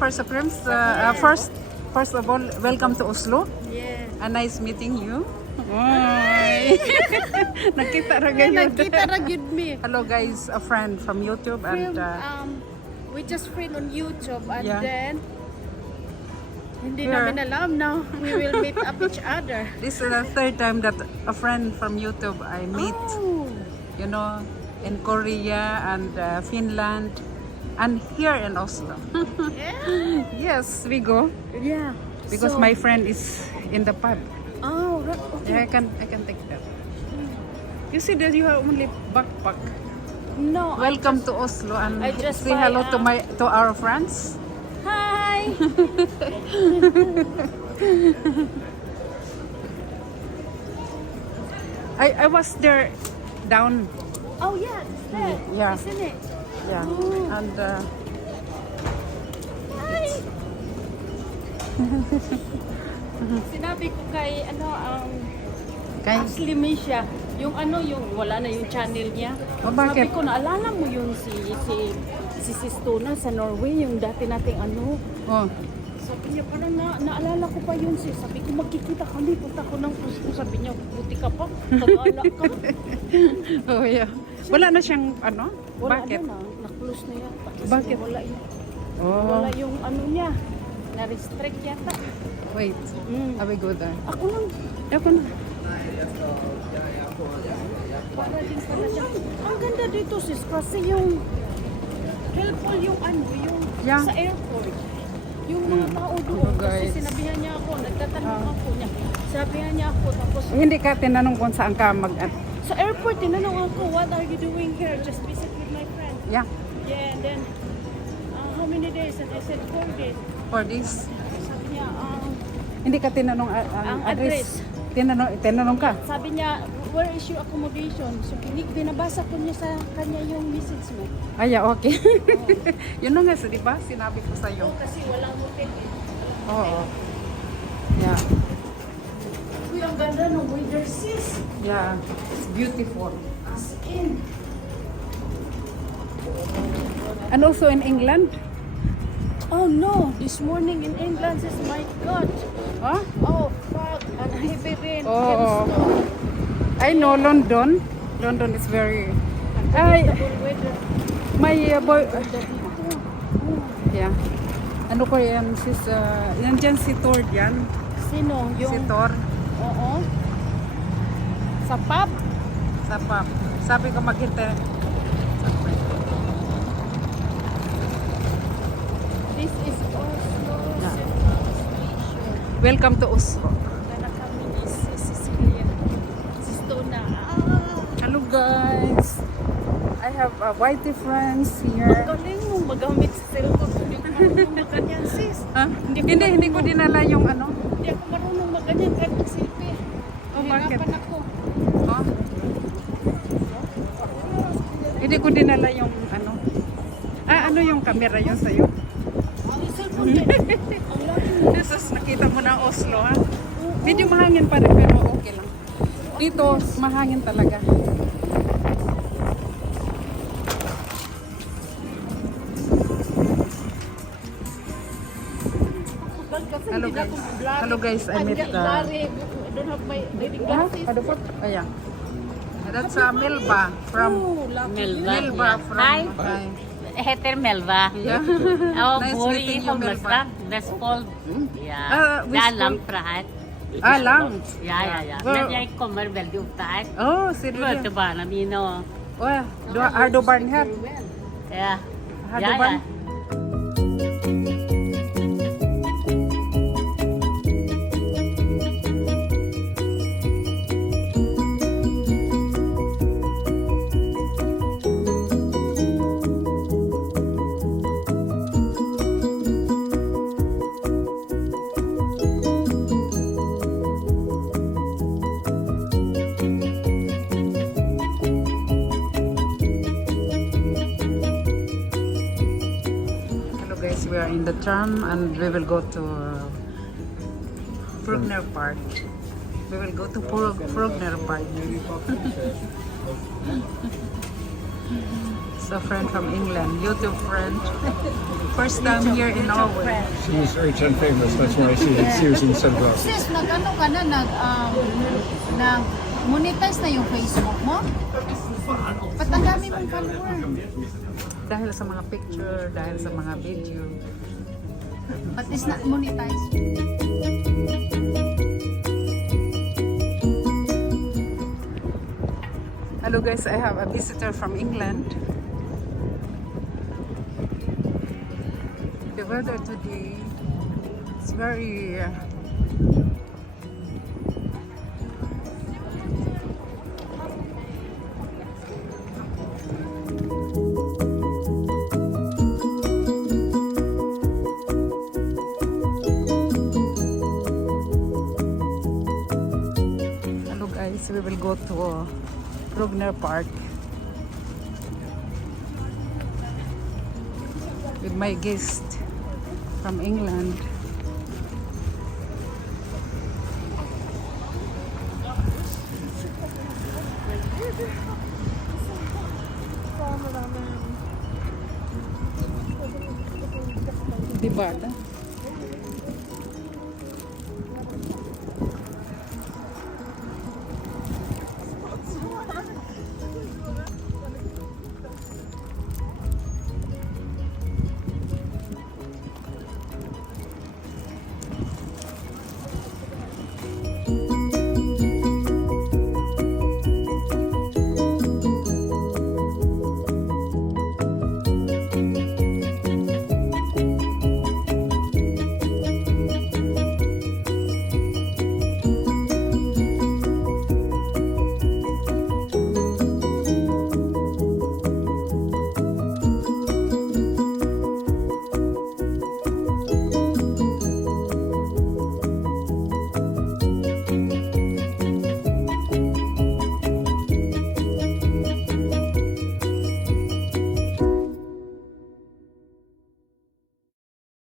first Supremes. First of all, welcome to Oslo. Yeah. And nice meeting you. Ay. Nakita ra ganyan. Nakita ra gyud me. Hello guys, a friend from YouTube and We just friend on YouTube and Yeah. then hindi Here. namin alam now we will meet up each other. this is the third time that a friend from YouTube I meet. Oh. You know, in Korea and Finland and here in Oslo. Yeah. Yes, we go Yeah. because my friend is in the pub. Oh, right. Yeah, Okay. I can take that. You see that you have only backpack. No. Welcome to Oslo and I just say buy, hello to our friends. Hi. I was there down. Oh yeah, it's there. Yeah. Isn't it? Yeah. Oh. And Hi. Sinabi ko kay kay Ashley Misha, yung wala na yung channel niya. Oh, bakit? Sabi ko, naalala mo yun si Sistona sa Norway, yung dati nating oh. Sabi niya, parang naalala ko pa yun sis. Sabi ko, magkikita kami, punta ko ng Oslo. Sabi niya, buti ka pa, kagala ka. Oh yeah. Wala na siyang Wala Bakit? na, na-close na yata. Kasi Bakit? Wala, Oh. wala yung niya, na-restrict yata. Wait. I will go there. Ako lang, Ako na. para din pala siya. Ang ganda dito sis, kasi yung helpful yung Yeah. sa airport. Yung mga tao doon, Hello, kasi guys. sinabihan niya ako, nagtatanong ako niya. Sabihan niya ako, tapos Hindi ka tinanong kung saan ka sa airport, tinanong ako, what are you doing here? Just visit with my friend. Yeah. Yeah, and then, how many days? And I said, 4 days. For this. Sabi niya, Hindi ka tinanong ang Ang address. Tinanong ka. sabi niya, where is your accommodation? So, binabasa ko niya sa kanya yung message mo. Ay, yeah, okay. Yun na nga, di ba? Sinabi ko sa'yo. Oh, kasi walang hotel eh. Oo. Yeah. Uy, ang ganda ng weather sis. Yeah. It's beautiful. As in. And also in England. Oh no, this morning in England sis, my God. Huh? Oh, fog and heavy rain. Oh. and snow. I know London. London is very... Ay, Unpredictable weather. my boy... Weather dito. Yeah. Ano ko yan, sis? Yan dyan si Thor yan. Sino? Si Yung, Thor. oo. Sa pub? Sa pub. Sabi ko maghintay. This is Oslo Yeah. Central Station. Welcome to Oslo. Kana kami ni Cecilia. Sistona. Hello guys. I have whitey friends here. Galing mo magamit sa cellphone. Hindi ko marunong maganyan sis. Ha? Hindi ko dinala yung Hindi ako marunong maganyan kahit mag-selfie. Oh, bakit? Hirapan ako. Huh? Hindi ko dinala yung ano yung camera yun sa'yo. Ang cellphone din. Ang laki mo. This is, nakita mo na Oslo ha. Medyo mahangin pa rin pero okay lang. Dito, mahangin talaga. Hello guys. Hello guys, I met I don't have my reading glasses. Kadupot? Ayan. That's Melba from Melba from Hi. Hi. Heter Melva. Yeah. Oh, Nice boy, meeting you, homeless Melba. lang. That's called. Yeah. we Ja, spoke- langt fra her. Langt. Ja. Hvor- Men jeg kommer veldig ofte her. Ser du Møter det? barna mine og Har du barn her? ja. Har du Ja, barn? We are in the tram and we will go to Frogner Park. We will go to Frogner Park. a friend from England, YouTube friend. First time here in Norway. She's rich and famous, that's why she's using sunglasses. Sis, nag-ano ka na, nag-monetize na yung Facebook mo? Ba't ang dami mong follower? Dahil sa mga picture, dahil sa mga video. But it's not monetized. Hello guys, I have a visitor from England. The weather today is very Hello guys, we will go to Rugner Park with my guest from England. Diba?